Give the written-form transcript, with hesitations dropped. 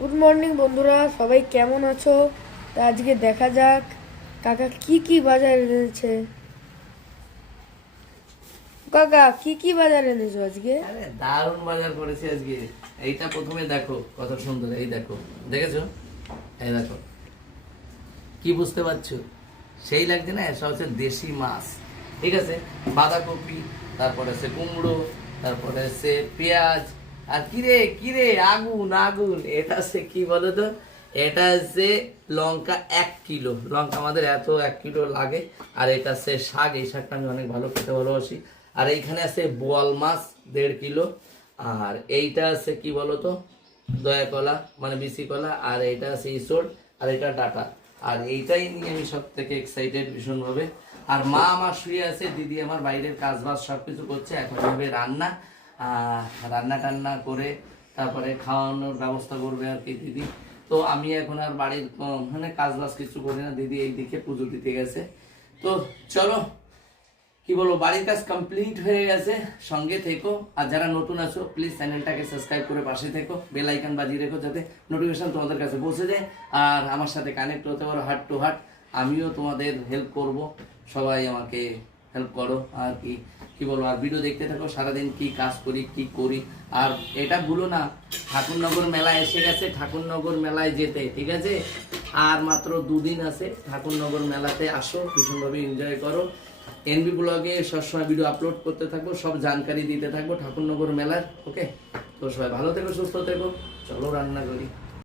Good morning বন্ধুরা, সবাই কেমন আছো? তা আজকে দেখা যাক কাকা কি কি বাজার এনেছে। কাকা কি কি বাজার এনেছো আজকে? আরে দারুণ বাজার করেছি আজকে। এইটা প্রথমে দেখো কত সুন্দর, এই দেখো, দেখেছো? এই দেখো, কি বুঝতে পারছো? সেই লাগছে না? সব হচ্ছে দেশি মাছ, ঠিক আছে? বাঁধাকপি, তারপরে আছে কুমড়ো, তারপরে আছে পেঁয়াজ। আর কিরে কিরে, আগুন আগুন, এটা আছে কি বলো তো? এটা হচ্ছে লঙ্কা 1 কিলো। লঙ্কা আমাদের এত 1 কিলো লাগে। আর এটা আছে শাক, এই শাকটা আমি অনেক ভালো খেতে ভালোবাসি। আর এইখানে আছে বোয়াল মাছ 1.5 কিলো। আর এইটা আছে কি বলতো, দয়া কলা, মানে বিসি কলা। আর এইটা আছে ইসোড, আর এটা ডাটা। আর এইটাই নিয়ে আমি সব থেকে এক্সাইটেড ভীষণভাবে। আর মা আমার শুয়ে আছে, দিদি আমার বাইরের কাজ বাজ সবকিছু করছে। এখন হবে রান্না, রান্না টান্না করে তারপরে খাওয়ানোর ব্যবস্থা করবে আর কি দিদি। তো আমি এখন আর বাড়ির মানে কাজ বাজ কিছু করি না, দিদি এই দিকে পুজো দিতে গেছে। তো চলো, কি বলবো, বাড়ির কাজ কমপ্লিট হয়ে গেছে। সঙ্গে থেকো। আর যারা নতুন আছো প্লিজ চ্যানেলটাকে সাবস্ক্রাইব করে পাশে থেকো, বেল আইকন বাজিয়ে রেখো যাতে নোটিফিকেশন তোমাদের কাছে পৌঁছে যায়। আর আমার সাথে কানেক্ট হতে পারো হার্ট টু হার্ট। আমিও তোমাদের হেল্প করব, সবাই আমাকে হেল্প করো আর কি। কি বলবো, আর ভিডিও দেখতে থাকো, সারাদিন কি কাজ করি কি করি। আর এটা ভুলো না, ঠাকুরনগর মেলা এসে গেছে, ঠাকুরনগর মেলায় যেতে, ঠিক আছে? আর মাত্র 2 দিন আছে। ঠাকুরনগর মেলাতে আসো, ভীষণভাবে এনজয় করো। এনবি ব্লগে সবসময় ভিডিও আপলোড করতে থাকবো, সব জানকারি দিতে থাকবো ঠাকুরনগর মেলার। ওকে, তো সবাই ভালো থেকো, সুস্থ থেকো। চলো রান্না করি।